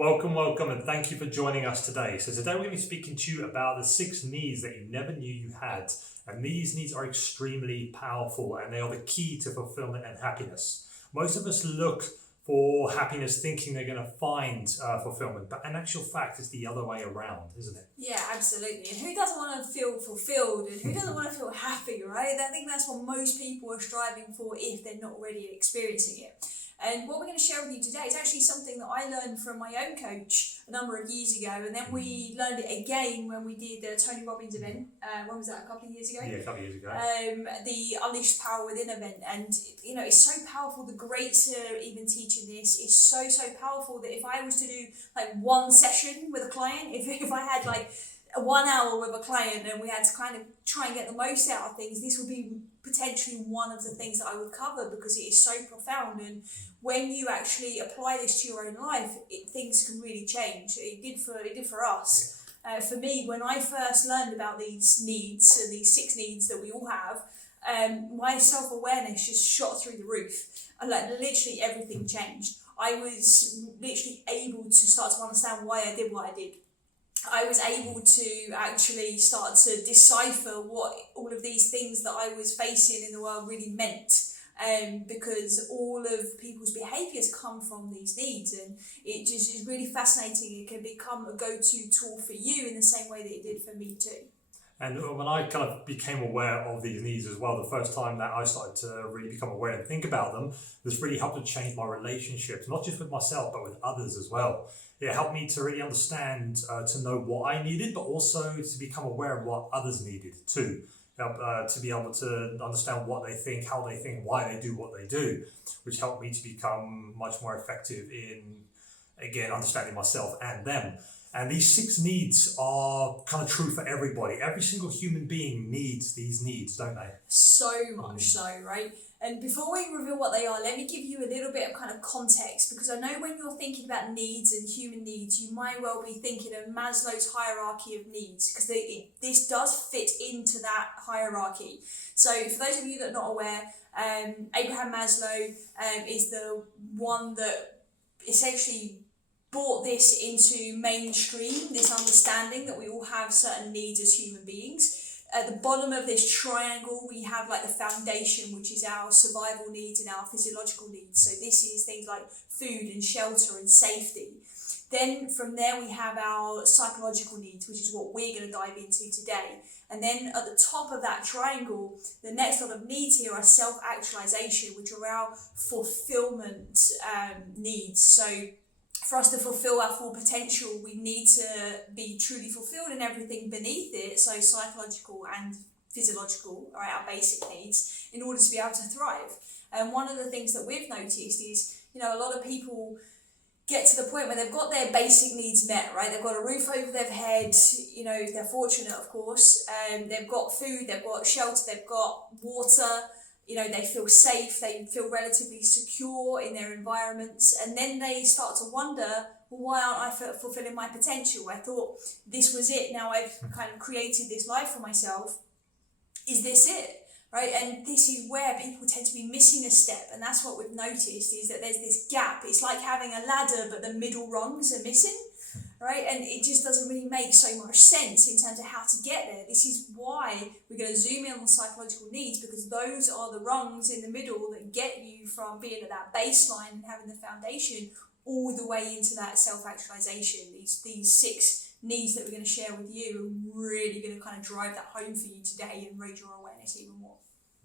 Welcome, and thank you for joining us today. So today we're going to be speaking to you about the 6 needs that you never knew you had. And these needs are extremely powerful, and they are the key to fulfillment and happiness. Most of us look for happiness thinking they're going to find fulfillment, but in actual fact, it's the other way around, isn't it? Yeah, absolutely. And who doesn't want to feel fulfilled, and who doesn't want to feel happy, right? I think that's what most people are striving for if they're not already experiencing it. And what we're going to share with you today is actually something that I learned from my own coach a number of years ago, and then we learned it again when we did the Tony Robbins event. When was that? A couple of years ago? Yeah, a couple of years ago. The Unleash Power Within event, and it's so powerful. The greats are even teaching this. It's so powerful that if I was to do like one session with a client, if I had like 1 hour with a client and we had to kind of try and get the most out of things, this would be potentially one of the things that I would cover, because it is so profound. And when you actually apply this to your own life, things can really change. It did for us. Yeah. For me, when I first learned about these needs, and these 6 needs that we all have, my self-awareness just shot through the roof. And like literally everything changed. I was literally able to start to understand why I did what I did. I was able to actually start to decipher what all of these things that I was facing in the world really meant. Because all of people's behaviours come from these needs, and it just is really fascinating. It can become a go-to tool for you in the same way that it did for me too. And when I kind of became aware of these needs as well, the first time that I started to really become aware and think about them, this really helped to change my relationships, not just with myself, but with others as well. It helped me to really understand, to know what I needed, but also to become aware of what others needed too. To be able to understand what they think, how they think, why they do what they do, which helped me to become much more effective in, again, understanding myself and them. And these 6 needs are kind of true for everybody. Every single human being needs these needs, don't they? So much so, right? And before we reveal what they are, let me give you a little bit of kind of context, because I know when you're thinking about needs and human needs, you might well be thinking of Maslow's hierarchy of needs, because this does fit into that hierarchy. So for those of you that are not aware, Abraham Maslow is the one that essentially brought this into mainstream, this understanding that we all have certain needs as human beings. At the bottom of this triangle, we have like the foundation, which is our survival needs and our physiological needs. So this is things like food and shelter and safety. Then from there, we have our psychological needs, which is what we're going to dive into today. And then at the top of that triangle, the next lot of needs here are self-actualization, which are our fulfillment needs. So for us to fulfill our full potential, we need to be truly fulfilled in everything beneath it, so psychological and physiological, right, our basic needs, in order to be able to thrive. And one of the things that we've noticed is, a lot of people get to the point where they've got their basic needs met, right? They've got a roof over their head, if they're fortunate, of course, they've got food, they've got shelter, they've got water, they feel safe, they feel relatively secure in their environments, and then they start to wonder, well, why aren't I fulfilling my potential? I thought this was it. Now I've kind of created this life for myself. Is this it? Right? And this is where people tend to be missing a step, and that's what we've noticed, is that there's this gap. It's like having a ladder, but the middle rungs are missing. Right, and it just doesn't really make so much sense in terms of how to get there. This is why we're going to zoom in on psychological needs, because those are the rungs in the middle that get you from being at that baseline and having the foundation all the way into that self-actualization. These 6 needs that we're going to share with you are really going to kind of drive that home for you today and raise your awareness even more.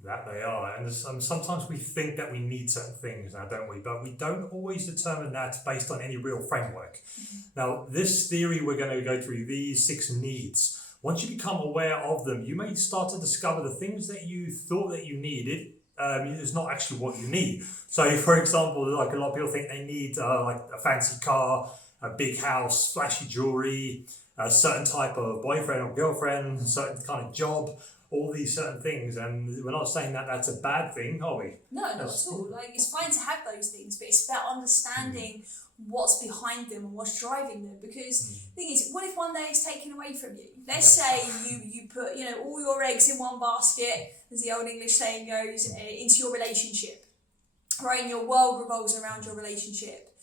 That they are, and sometimes we think that we need certain things now, don't we? But we don't always determine that based on any real framework. Mm-hmm. Now, this theory, we're going to go through these 6 needs. Once you become aware of them, you may start to discover the things that you thought that you needed is not actually what you need. So, for example, like a lot of people think they need like a fancy car, a big house, flashy jewelry, a certain type of boyfriend or girlfriend, a certain kind of job. All these certain things, and we're not saying that that's a bad thing, are we? No, not at all. Like, it's fine to have those things, but it's about understanding what's behind them and what's driving them. Because the thing is, what if one day it's taken away from you? Let's say you put all your eggs in one basket, as the old English saying goes, into your relationship, right? And your world revolves around your relationship.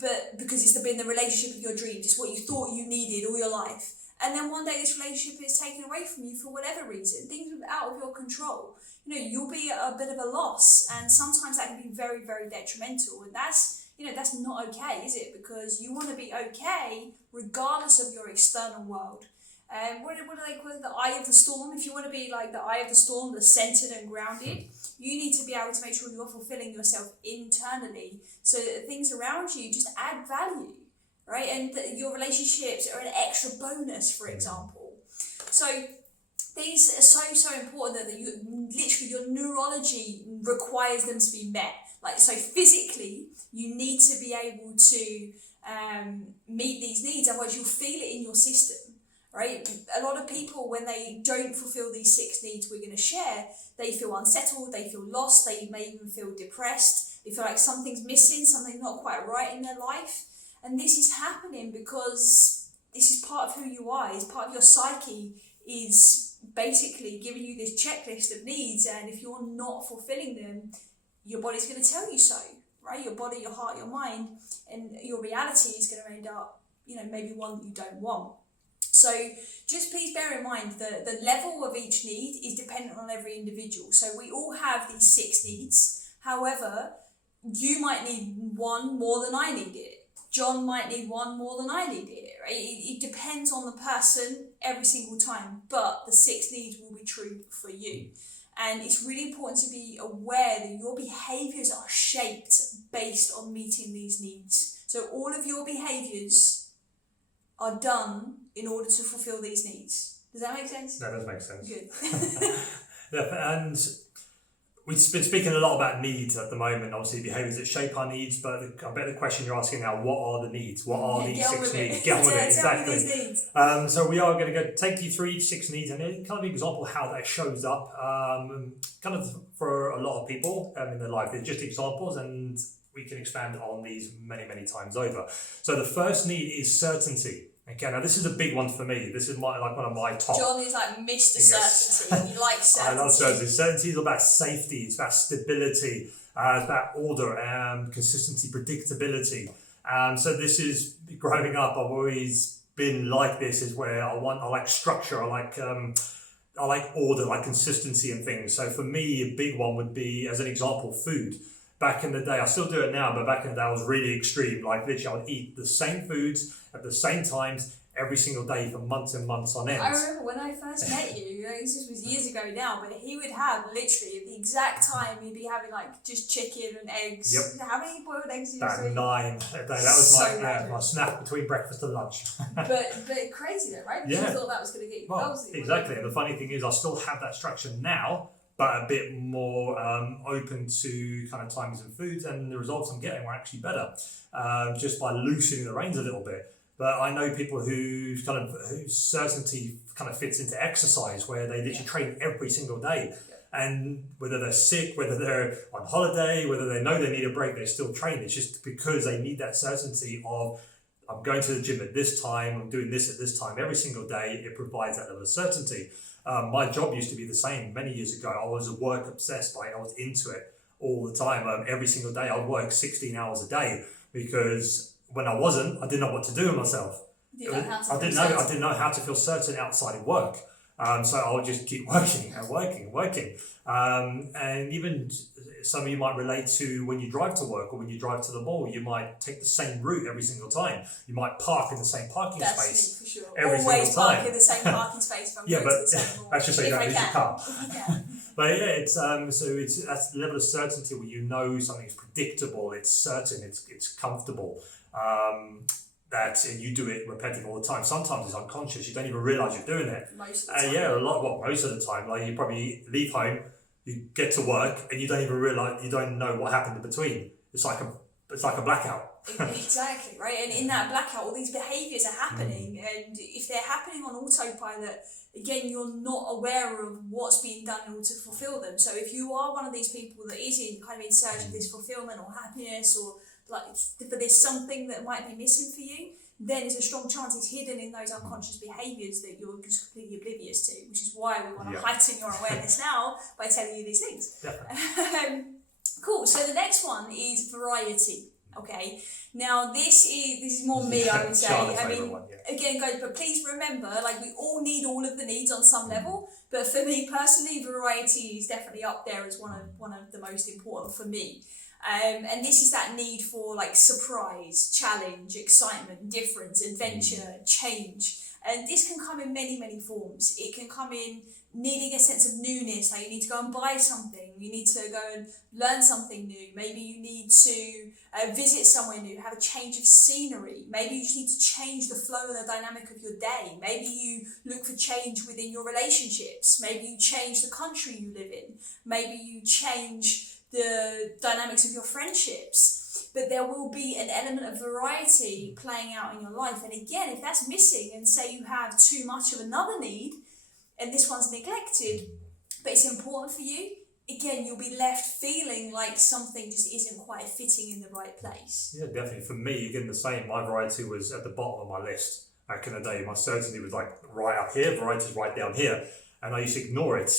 but because it's been the relationship of your dreams, it's what you thought you needed all your life. And then one day this relationship is taken away from you for whatever reason, things are out of your control. You know, you'll be at a bit of a loss, and sometimes that can be very, very detrimental. And that's, you know, that's not okay, is it? Because you want to be okay regardless of your external world. What do they call it? The eye of the storm. If you want to be like the eye of the storm, the centered and grounded, you need to be able to make sure you're fulfilling yourself internally so that the things around you just add value, right? And that your relationships are an extra bonus, for example. So these are so important that you literally, your neurology requires them to be met. Like, so physically, you need to be able to meet these needs, otherwise you'll feel it in your system. Right? A lot of people, when they don't fulfill these 6 needs we're going to share, they feel unsettled, they feel lost, they may even feel depressed, they feel like something's missing, something's not quite right in their life. And this is happening because this is part of who you are, it's part of your psyche, is basically giving you this checklist of needs, and if you're not fulfilling them, your body's going to tell you so, right? Your body, your heart, your mind, and your reality is going to end up, you know, maybe one that you don't want. So just please bear in mind that the level of each need is dependent on every individual. So we all have these 6 needs. However, you might need one more than I need it. John might need one more than I need it. Right? It depends on the person every single time, but the 6 needs will be true for you. And it's really important to be aware that your behaviours are shaped based on meeting these needs. So all of your behaviours are done in order to fulfill these needs. Does that make sense? That does make sense. Good. Yeah, and we've been speaking a lot about needs at the moment, obviously behaviours that shape our needs, but I bet the question you're asking now, what are the needs? What are these 6 needs? Get on with it, exactly. These needs. So we are going to take you through each 6 needs and kind of an example of how that shows up kind of for a lot of people in their life. They're just examples, and we can expand on these many, many times over. So the first need is certainty. Okay, now this is a big one for me. This is one of my top. John is like Mr. Certainty. He likes certainty. I love certainty. Certainty is about safety. It's about stability. It's about order, consistency, predictability. So this is growing up. I've always been like this. Is where I like structure. I like order, like consistency and things. So for me, a big one would be, as an example, food. Back in the day, I still do it now, but back in the day I was really extreme. Like literally, I would eat the same foods at the same times every single day for months and months on end. I remember when I first met you, this was years ago now, but he would have literally at the exact time, he'd be having like just chicken and eggs. Yep. How many boiled eggs did you About eat? 9 a day. That was So my snack between breakfast and lunch. but crazy though, right? Because Yeah. you thought that was going to get you Well, healthy. exactly. And the funny thing is, I still have that structure now, but a bit more open to kind of timings and foods, and the results I'm getting are actually better, just by loosening the reins a little bit. But I know people whose certainty kind of fits into exercise, where they literally train every single day. And whether they're sick, whether they're on holiday, whether they know they need a break, they still train. It's just because they need that certainty of, I'm going to the gym at this time, I'm doing this at this time every single day. It provides that level of certainty. My job used to be the same many years ago. I was work obsessed by it. I was into it all the time. Every single day I'd work 16 hours a day, because when I wasn't, I didn't know what to do with myself. I didn't know how to feel certain outside of work. So I would just keep working and working. And even some of you might relate to when you drive to work or when you drive to the mall, you might take the same route every single time. You might park in the same parking space. That's me for sure. Every Always single time. park in the same parking space if I'm going to the same mall. That's just so you don't lose your car. If you can. But yeah, it's that's the level of certainty where you know something is predictable, it's certain, it's comfortable. And you do it repetitive all the time. Sometimes it's unconscious. You don't even realise you're doing it. Most of the time. Most of the time. Like you probably leave home, you get to work, and you don't even realise, you don't know what happened in between. It's like a blackout. Exactly, right? And in that blackout, all these behaviours are happening, and if they're happening on autopilot, again, you're not aware of what's being done in order to fulfil them. So if you are one of these people that is in search of this fulfilment or happiness, or like but there's something that might be missing for you, then there's a strong chance it's hidden in those unconscious behaviours that you're just completely oblivious to, which is why we want to heighten your awareness now by telling you these things. Cool. So the next one is variety. Okay, now this is more me, I would say. Charlotte's I favourite mean, one, yeah. again, guys, but please remember, like, we all need all of the needs on some level. But for me personally, variety is definitely up there as one of the most important for me. And this is that need for like surprise, challenge, excitement, difference, adventure, change. And this can come in many, many forms. It can come in needing a sense of newness, like you need to go and buy something, you need to go and learn something new, maybe you need to visit somewhere new, have a change of scenery, maybe you just need to change the flow and the dynamic of your day, maybe you look for change within your relationships, maybe you change the country you live in, maybe you change the dynamics of your friendships. But there will be an element of variety playing out in your life. And again, if that's missing, and say you have too much of another need and this one's neglected, but it's important for you, again, you'll be left feeling like something just isn't quite fitting in the right place. Yeah, definitely. For me, again, the same. My variety was at the bottom of my list back in the day. My certainty was like right up here, variety's right down here. And I used to ignore it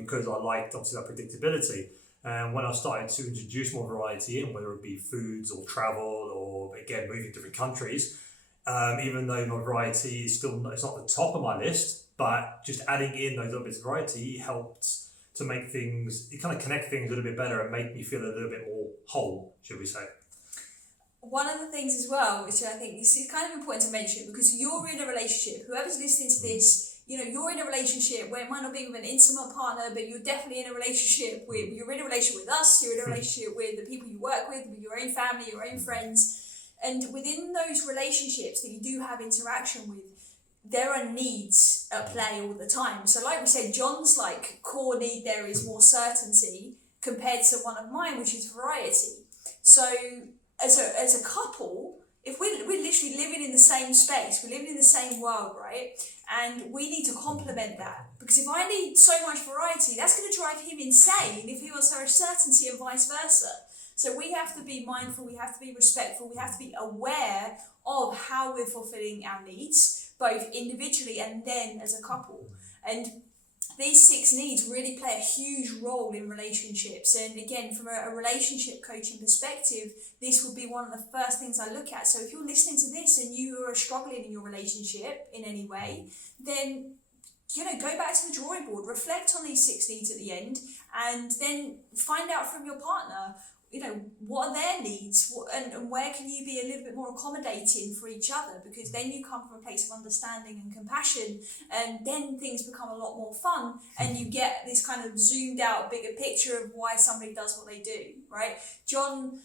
because I liked, obviously, that predictability. And when I started to introduce more variety in, whether it be foods or travel or, again, moving to different countries, even though my variety is still, it's not the top of my list, but just adding in those little bits of variety helped to make things, it kind of connect things a little bit better and make me feel a little bit more whole, should we say. One of the things as well, which I think is kind of important to mention, because you're in a relationship, whoever's listening to this, you know, you're in a relationship where it might not be with an intimate partner, but you're definitely in a relationship with, you're in a relationship with us, you're in a relationship with the people you work with your own family, your own friends. And within those relationships that you do have interaction with, there are needs at play all the time. So like we said, John's like core need there is more certainty compared to one of mine, which is variety. So as a couple, if we're literally living in the same space, we're living in the same world, right? And we need to complement that. Because if I need so much variety, that's going to drive him insane if he wants to have certainty and vice versa. So we have to be mindful, we have to be respectful, we have to be aware of how we're fulfilling our needs, both individually and then as a couple. And these 6 needs really play a huge role in relationships. And again, from a relationship coaching perspective, this would be one of the first things I look at. So if you're listening to this and you are struggling in your relationship in any way, then, you know, go back to the drawing board, reflect on these 6 needs at the end, and then find out from your partner, you know, what are their needs, and where can you be a little bit more accommodating for each other, because then you come from a place of understanding and compassion, and then things become a lot more fun, and you get this kind of zoomed out bigger picture of why somebody does what they do, right? John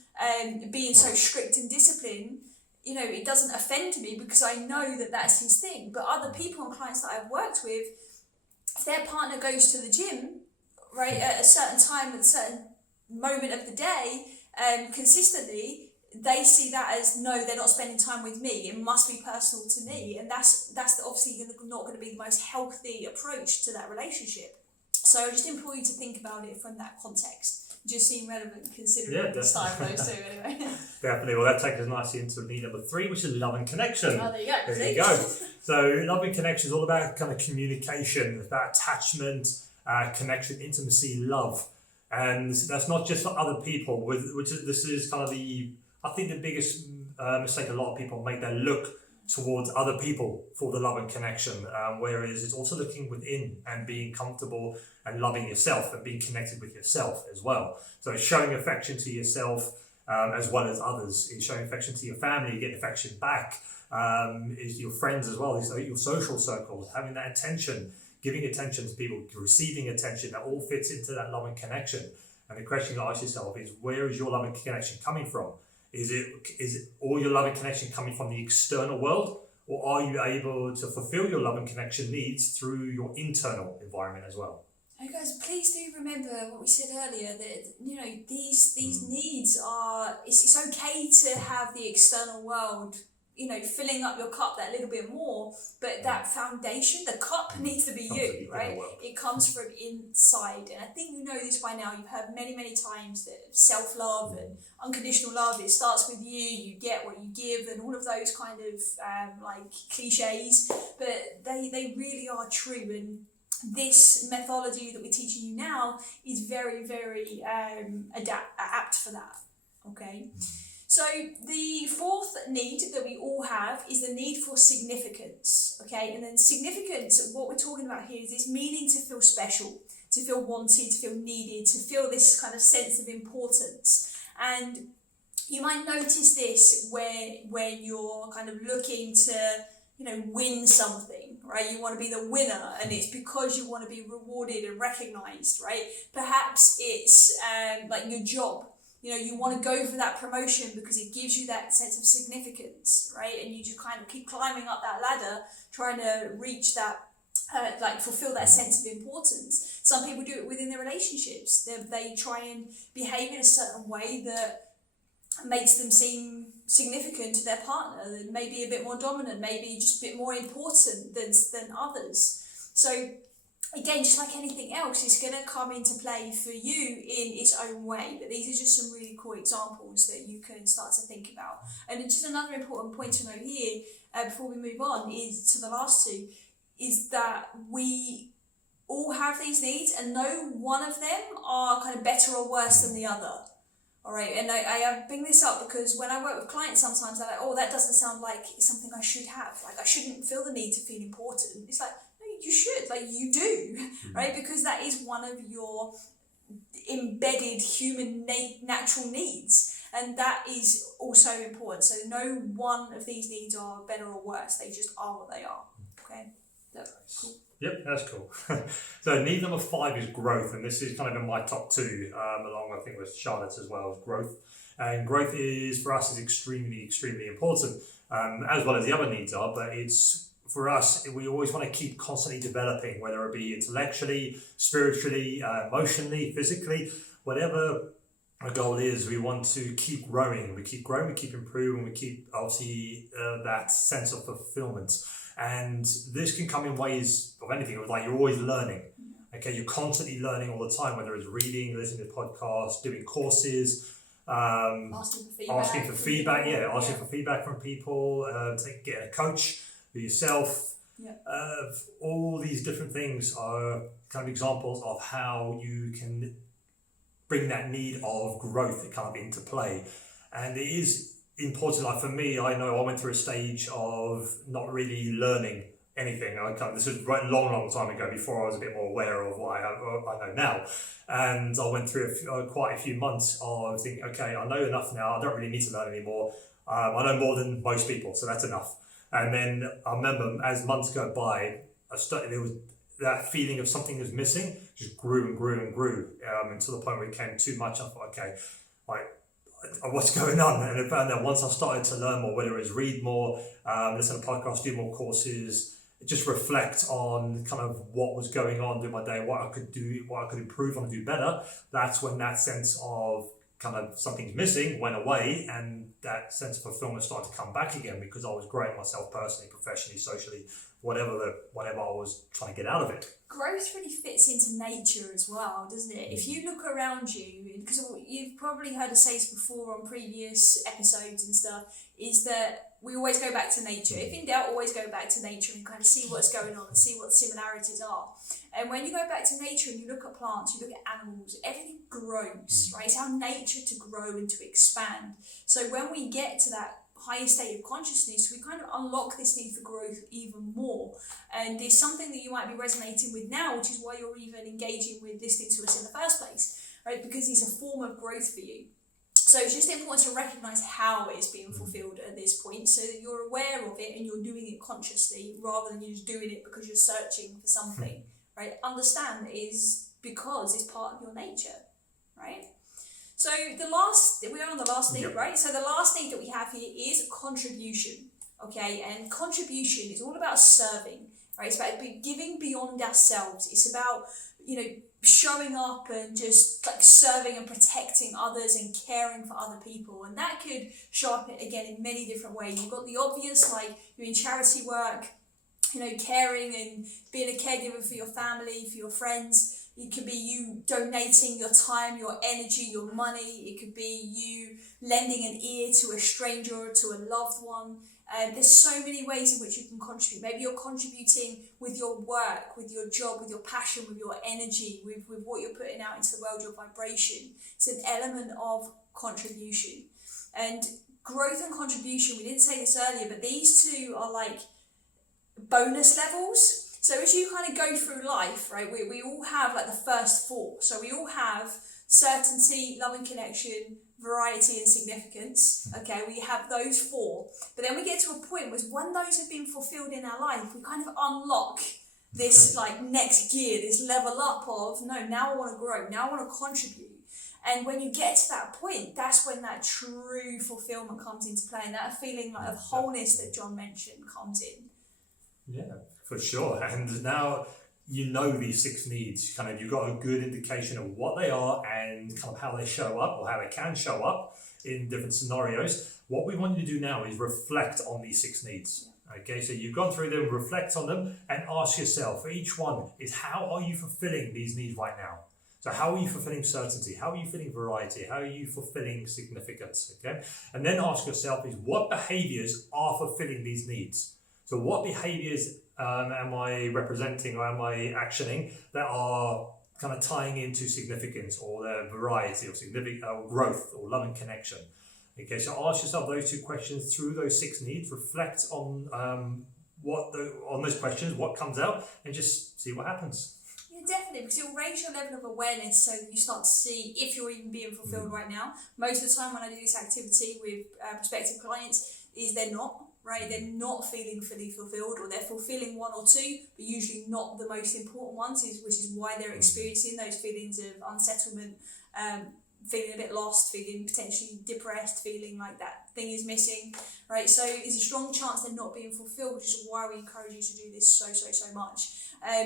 being so strict and disciplined, you know, it doesn't offend me because I know that that's his thing. But other people and clients that I've worked with, if their partner goes to the gym, right, at a certain time, at a certain moment of the day, consistently, they see that as, no, they're not spending time with me, it must be personal to me, and that's obviously not going to be the most healthy approach to that relationship. So I just implore you to think about it from that context. Just seem relevant considering the style of those two anyway. Definitely. Well, that takes us nicely into need number 3, which is love and connection. Oh, there you go. There you go. So love and connection is all about kind of communication, about attachment, connection, intimacy, love. And that's not just for other people, this is kind of I think the biggest mistake a lot of people make. They look towards other people for the love and connection, whereas it's also looking within and being comfortable and loving yourself and being connected with yourself as well. So it's showing affection to yourself as well as others. It's showing affection to your family, getting affection back, is your friends as well, your social circles, having that attention, giving attention to people, receiving attention, that all fits into that love and connection. And the question you ask yourself is, where is your love and connection coming from? Is it all your love and connection coming from the external world, or are you able to fulfill your love and connection needs through your internal environment as well? And guys, please do remember what we said earlier, that, you know, these needs are, it's okay to have the external world, you know, filling up your cup that little bit more, but that foundation, the cup needs to be you, right? It comes from inside. And I think you know this by now. You've heard many, many times that self-love and unconditional love, it starts with you get what you give, and all of those kind of like cliches, but they really are true. And this methodology that we're teaching you now is very, very apt for that, okay? So the fourth need that we all have is the need for significance, okay? And then significance, what we're talking about here is this meaning to feel special, to feel wanted, to feel needed, to feel this kind of sense of importance. And you might notice this when you're kind of looking to, win something, right? You want to be the winner, and it's because you want to be rewarded and recognized, right? Perhaps it's like your job. You want to go for that promotion because it gives you that sense of significance, right? And you just kind of keep climbing up that ladder, trying to reach that, fulfill that sense of importance. Some people do it within their relationships. They try and behave in a certain way that makes them seem significant to their partner, and maybe a bit more dominant, maybe just a bit more important than others. So again, just like anything else, it's going to come into play for you in its own way. But these are just some really cool examples that you can start to think about. And just another important point to note here, before we move on, is to the last two, is that we all have these needs, and no one of them are kind of better or worse than the other. All right, and I bring this up because when I work with clients, sometimes they're like, oh, that doesn't sound like it's something I should have. Like, I shouldn't feel the need to feel important. It's like, no, you should. Like, you do, right? Because that is one of your embedded human natural needs. And that is also important. So no one of these needs are better or worse. They just are what they are. Okay, that's cool. Yep, that's cool. So need number 5 is growth, and this is kind of in my top 2, along I think with Charlotte's as well, is growth. And growth is for us is extremely, extremely important, as well as the other needs are. But it's for us, we always want to keep constantly developing, whether it be intellectually, spiritually, emotionally, physically, whatever our goal is. We want to keep growing. We keep growing. We keep improving. We keep obviously that sense of fulfillment. And this can come in ways of anything. Like you're always learning. Okay, you're constantly learning all the time, whether it's reading, listening to podcasts, doing courses, asking for feedback from people, getting a coach for yourself. Yeah. All these different things are kind of examples of how you can bring that need of growth kind of into play. And it is important. Like for me, I know I went through a stage of not really learning anything. This was a long time ago, before I was a bit more aware of what I know now. And I went through quite a few months of thinking, okay, I know enough now. I don't really need to learn anymore. I know more than most people, so that's enough. And then I remember as months go by, there was that feeling of something was missing, just grew and grew and grew, until the point where it became too much. I thought, okay, what's going on? And I found that once I started to learn more, whether it's read more, listen to podcasts, do more courses, just reflect on kind of what was going on in my day, what I could do, what I could improve on and do better, that's when that sense of kind of something's missing went away, and that sense of fulfillment started to come back again, because I was growing myself personally, professionally, socially, whatever I was trying to get out of it. Growth really fits into nature as well, doesn't it? If you look around you, because you've probably heard us say this before on previous episodes and stuff, is that we always go back to nature. If in doubt, always go back to nature and kind of see what's going on and see what the similarities are. And when you go back to nature and you look at plants, you look at animals, everything grows, right? It's our nature to grow and to expand. So when we get to that higher state of consciousness, we kind of unlock this need for growth even more. And it's something that you might be resonating with now, which is why you're even engaging with listening to us in the first place, right? Because it's a form of growth for you. So it's just important to recognise how it's being fulfilled at this point, so that you're aware of it and you're doing it consciously, rather than you just doing it because you're searching for something, right? Understand it is because it's part of your nature, right? So we're on the last need, right? So the last need that we have here is contribution, okay? And contribution is all about serving, right? It's about giving beyond ourselves. It's about, showing up and just like serving and protecting others and caring for other people. And that could show up again in many different ways. You've got the obvious, like you're in charity work, caring and being a caregiver for your family, for your friends. It could be you donating your time, your energy, your money. It could be you lending an ear to a stranger or to a loved one. There's so many ways in which you can contribute. Maybe you're contributing with your work, with your job, with your passion, with your energy, with what you're putting out into the world, your vibration. It's an element of contribution. And growth and contribution, we didn't say this earlier, but these two are like bonus levels. So as you kind of go through life, right, we all have like the first four. So we all have certainty, love and connection, variety and significance. Okay, we have those four. But then we get to a point where when those have been fulfilled in our life, we kind of unlock this like next gear, this level up of, no, now I want to grow, now I want to contribute. And when you get to that point, that's when that true fulfillment comes into play, and that feeling like of wholeness that John mentioned comes in. Yeah, for sure. And now you know these 6 needs, kind of you've got a good indication of what they are and kind of how they show up or how they can show up in different scenarios. What we want you to do now is reflect on these 6 needs. Okay, so you've gone through them, reflect on them, and ask yourself for each one is, how are you fulfilling these needs right now? So how are you fulfilling certainty? How are you fulfilling variety? How are you fulfilling significance? Okay, and then ask yourself is, what behaviors are fulfilling these needs? So what behaviors am I representing or am I actioning that are kind of tying into significance or their variety or significant growth or love and connection? Okay, so ask yourself those 2 questions through those 6 needs. Reflect on on those questions, what comes out, and just see what happens. Yeah, definitely, because it will raise your level of awareness, so you start to see if you're even being fulfilled right now. Most of the time when I do this activity with prospective clients, is they're not. Right, they're not feeling fully fulfilled, or they're fulfilling 1 or 2, but usually not the most important ones, which is why they're experiencing those feelings of unsettlement, feeling a bit lost, feeling potentially depressed, feeling like that thing is missing, right? So there's a strong chance they're not being fulfilled, which is why we encourage you to do this so much,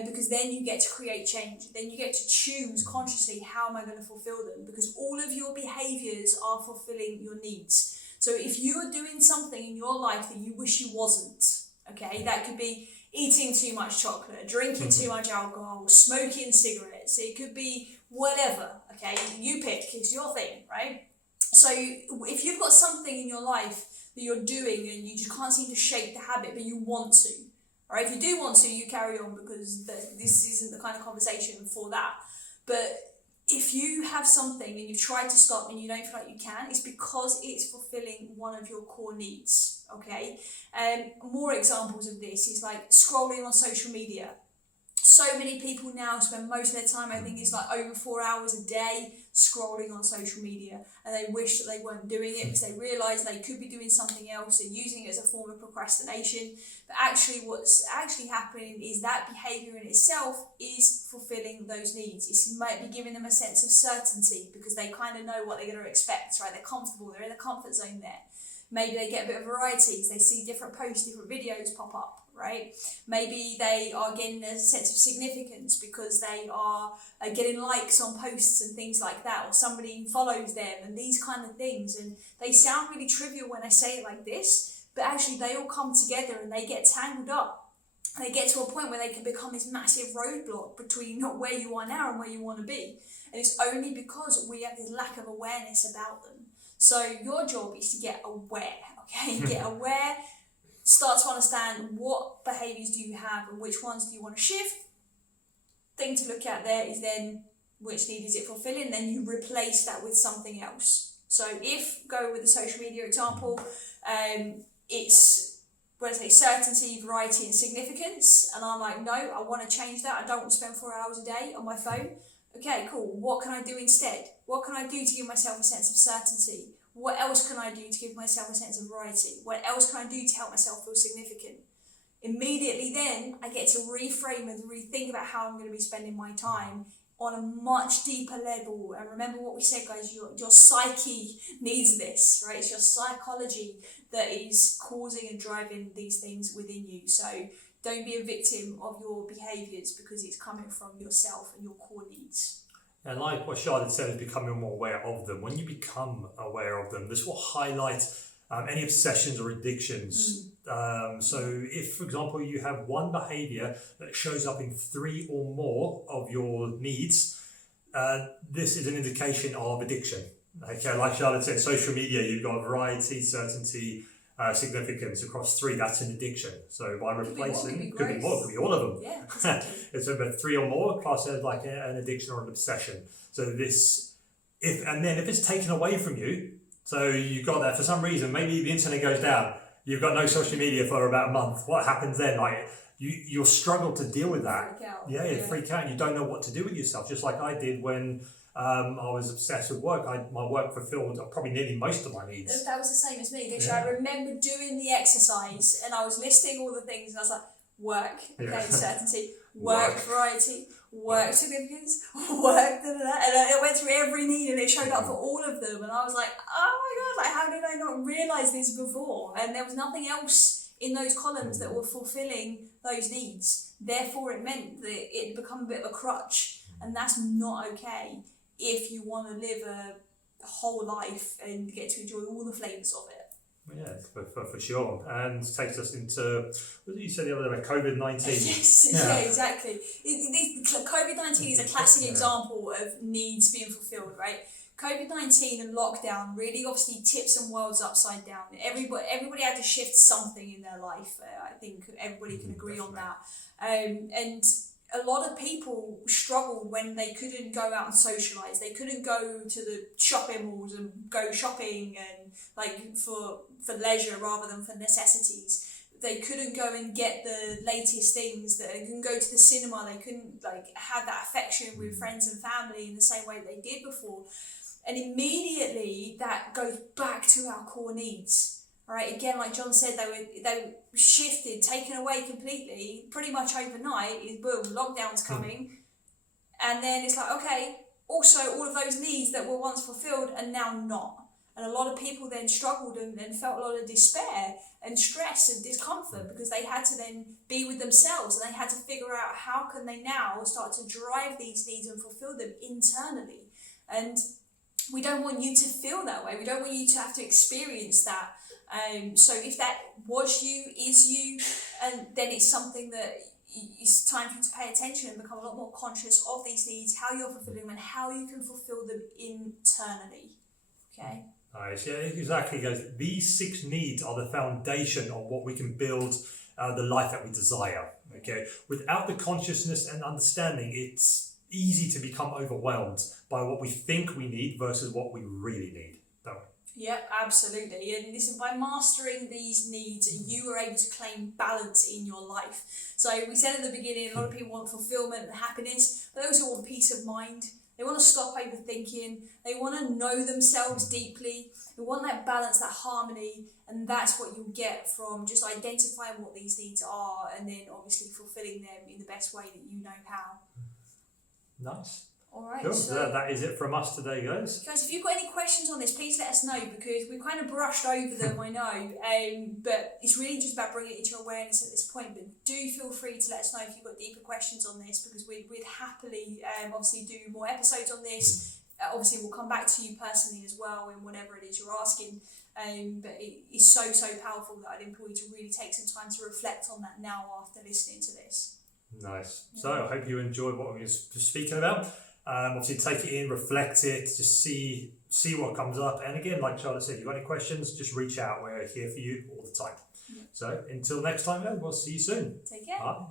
because then you get to create change. Then you get to choose consciously, how am I going to fulfill them? Because all of your behaviours are fulfilling your needs. So if you're doing something in your life that you wish you wasn't, okay, that could be eating too much chocolate, drinking too much alcohol, smoking cigarettes, it could be whatever, okay, you pick, it's your thing, right? So if you've got something in your life that you're doing and you just can't seem to shake the habit, but you want to, right? If you do want to, you carry on, because this isn't the kind of conversation for that. But if you have something and you've tried to stop and you don't feel like you can, it's because it's fulfilling one of your core needs, okay? More examples of this is like scrolling on social media. So many people now spend most of their time, I think it's like over 4 hours a day, scrolling on social media, and they wish that they weren't doing it because they realise they could be doing something else. They're using it as a form of procrastination, but actually what's actually happening is that behaviour in itself is fulfilling those needs. It might be giving them a sense of certainty because they kind of know what they're going to expect, right? They're comfortable, they're in the comfort zone there. Maybe they get a bit of variety because they see different posts, different videos pop up, right? Maybe they are getting a sense of significance because they are getting likes on posts and things like that, or somebody follows them and these kind of things. And they sound really trivial when I say it like this, but actually they all come together and they get tangled up. And they get to a point where they can become this massive roadblock between where you are now and where you want to be. And it's only because we have this lack of awareness about them. So your job is to get aware, okay? Get aware, start to understand what behaviours do you have and which ones do you want to shift. Thing to look at there is then which need is it fulfilling, then you replace that with something else. So if, go with the social media example, it's, what I say, certainty, variety and significance, and I'm like, no, I want to change that, I don't want to spend 4 hours a day on my phone. Okay, cool. What can I do instead? What can I do to give myself a sense of certainty? What else can I do to give myself a sense of variety? What else can I do to help myself feel significant? Immediately then, I get to reframe and rethink about how I'm going to be spending my time on a much deeper level. And remember what we said, guys, your psyche needs this, right? It's your psychology that is causing and driving these things within you. So don't be a victim of your behaviours because it's coming from yourself and your core needs. And like what Charlotte said, is becoming more aware of them. When you become aware of them, this will highlight any obsessions or addictions. So if, for example, you have one behaviour that shows up in 3 or more of your needs, this is an indication of addiction. Okay, like Charlotte said, social media, you've got variety, certainty, significance across 3, that's an addiction. So by replacing, could be more, could be all of them. Yeah, exactly. It's about 3 or more, classed as like an addiction or an obsession. So this, if it's taken away from you, So you've got that for some reason. Maybe the internet goes down. You've got no social media for about a month. What happens then? Like you'll struggle to deal with that. Freak out. Yeah, you freak out. You don't know what to do with yourself. Just like I did when I was obsessed with work. My work fulfilled probably nearly most of my needs. That was the same as me. Literally, I remember doing the exercise and I was listing all the things and I was like, work, okay, certainty, work variety, work significance, work, da, da, da. And I went through every need and it showed up for all of them. And I was like, oh my God, like how did I not realise this before? And there was nothing else in those columns that were fulfilling those needs. Therefore, it meant that it had become a bit of a crutch. And that's not okay if you want to live a whole life and get to enjoy all the flavours of it. Yeah, for sure. And takes us into, what did you say the other day about COVID-19? Yes, yeah, exactly. COVID-19 is a classic example of needs being fulfilled, right? COVID-19 and lockdown really obviously tipped some worlds upside down. Everybody had to shift something in their life. I think everybody can agree on that. And a lot of people struggled when they couldn't go out and socialise. They couldn't go to the shopping malls and go shopping and like for leisure rather than for necessities. They couldn't go and get the latest things. They couldn't go to the cinema. They couldn't like have that affection with friends and family in the same way they did before. And immediately that goes back to our core needs. Right, again, like John said, they were shifted, taken away completely, pretty much overnight. Is boom, lockdown's coming, and then it's like, okay, also all of those needs that were once fulfilled are now not. And a lot of people then struggled and felt a lot of despair and stress and discomfort because they had to then be with themselves and they had to figure out how can they now start to drive these needs and fulfill them internally. And we don't want you to feel that way. We don't want you to have to experience that. So if that was you, is you, and then it's something that it's time for you to pay attention and become a lot more conscious of these needs, how you're fulfilling them and how you can fulfill them internally. Okay? Nice, yeah, exactly, guys. These 6 needs are the foundation of what we can build the life that we desire. Okay, without the consciousness and understanding, it's easy to become overwhelmed by what we think we need versus what we really need. Don't we? Yeah, absolutely. And listen, by mastering these needs, you are able to claim balance in your life. So we said at the beginning, a lot of people want fulfillment and happiness, but they also want peace of mind. They want to stop overthinking. They want to know themselves deeply. They want that balance, that harmony, and that's what you'll get from just identifying what these needs are and then obviously fulfilling them in the best way that you know how. Nice. All right. Cool. So that is it from us today, guys. Guys, if you've got any questions on this, please let us know because we've kind of brushed over them, I know. But it's really just about bringing it into awareness at this point. But do feel free to let us know if you've got deeper questions on this because we'd happily obviously do more episodes on this. Obviously, we'll come back to you personally as well in whatever it is you're asking. But it is so powerful that I'd implore you to really take some time to reflect on that now after listening to this. Nice. So I hope you enjoyed what we were speaking about. Obviously take it in, reflect it, just see what comes up. And again, like Charlotte said, if you've got any questions, just reach out. We're here for you all the time. So until next time, we'll see you soon. Take care. Bye.